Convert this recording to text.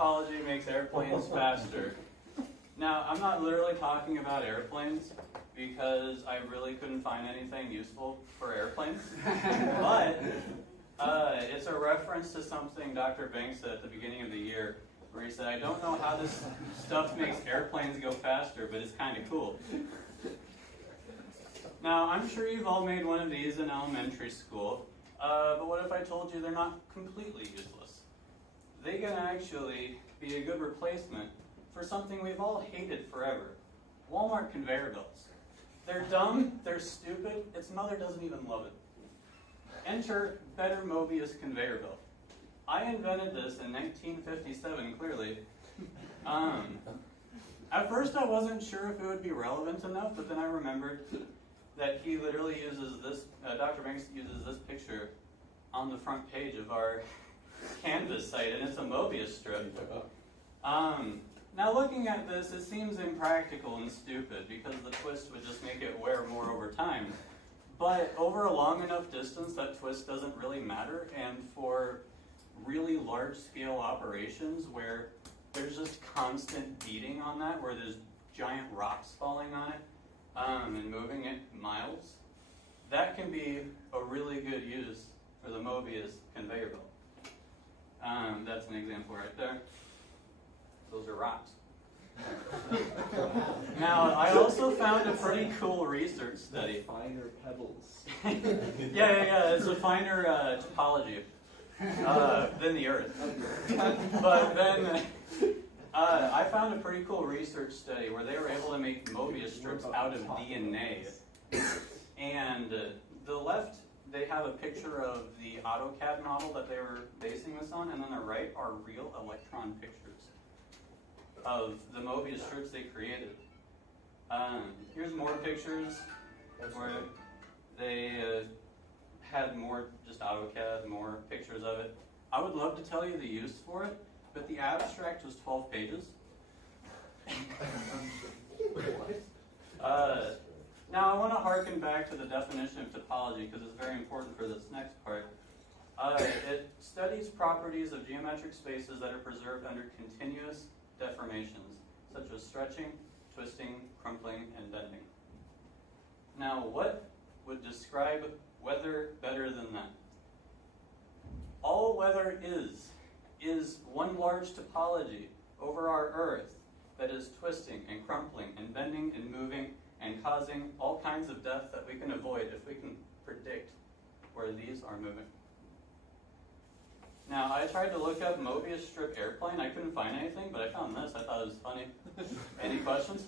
Topology Makes Airplanes Faster. Now, I'm not literally talking about airplanes because I really couldn't find anything useful for airplanes, but it's a reference to something Dr. Banks said at the beginning of the year, where he said, I don't know how this stuff makes airplanes go faster, but it's kind of cool. Now, I'm sure you've all made one of these in elementary school, but what if I told you they're not completely useless? They can actually be a good replacement for something we've all hated forever, Walmart conveyor belts. They're dumb, they're stupid, its mother doesn't even love it. Enter better Mobius conveyor belt. I invented this in 1957, clearly. At first I wasn't sure if it would be relevant enough, but then I remembered that he literally uses this, Dr. Banks uses this picture on the front page of our Canvas site, and it's a Mobius strip. Now looking at this, it seems impractical and stupid because the twist would just make it wear more over time. But over a long enough distance, that twist doesn't really matter, and for really large-scale operations where there's just constant beating on that, where there's giant rocks falling on it and moving it miles, that can be a really good use for the Mobius conveyor belt. That's an example right there. Those are rocks. Now, I also found a pretty cool research study. Finer pebbles. Yeah, it's a finer topology than the Earth. But then I found a pretty cool research study where they were able to make Mobius strips out of DNA. And the left, they have a picture of the AutoCAD model that they were basing this on, and on the right are real electron pictures of the Mobius strips they created. Here's more pictures where they had more just AutoCAD, more pictures of it. I would love to tell you the use for it, but the abstract was 12 pages. Now I want to harken back to the definition of topology because it's very important for this next part. It studies properties of geometric spaces that are preserved under continuous deformations, such as stretching, twisting, crumpling, and bending. Now, what would describe weather better than that? All weather is one large topology over our Earth that is twisting and crumpling and bending and moving and causing all kinds of death that we can avoid if we can predict where these are moving. Now, I tried to look up Mobius strip airplane. I couldn't find anything, but I found this. I thought it was funny. Any questions?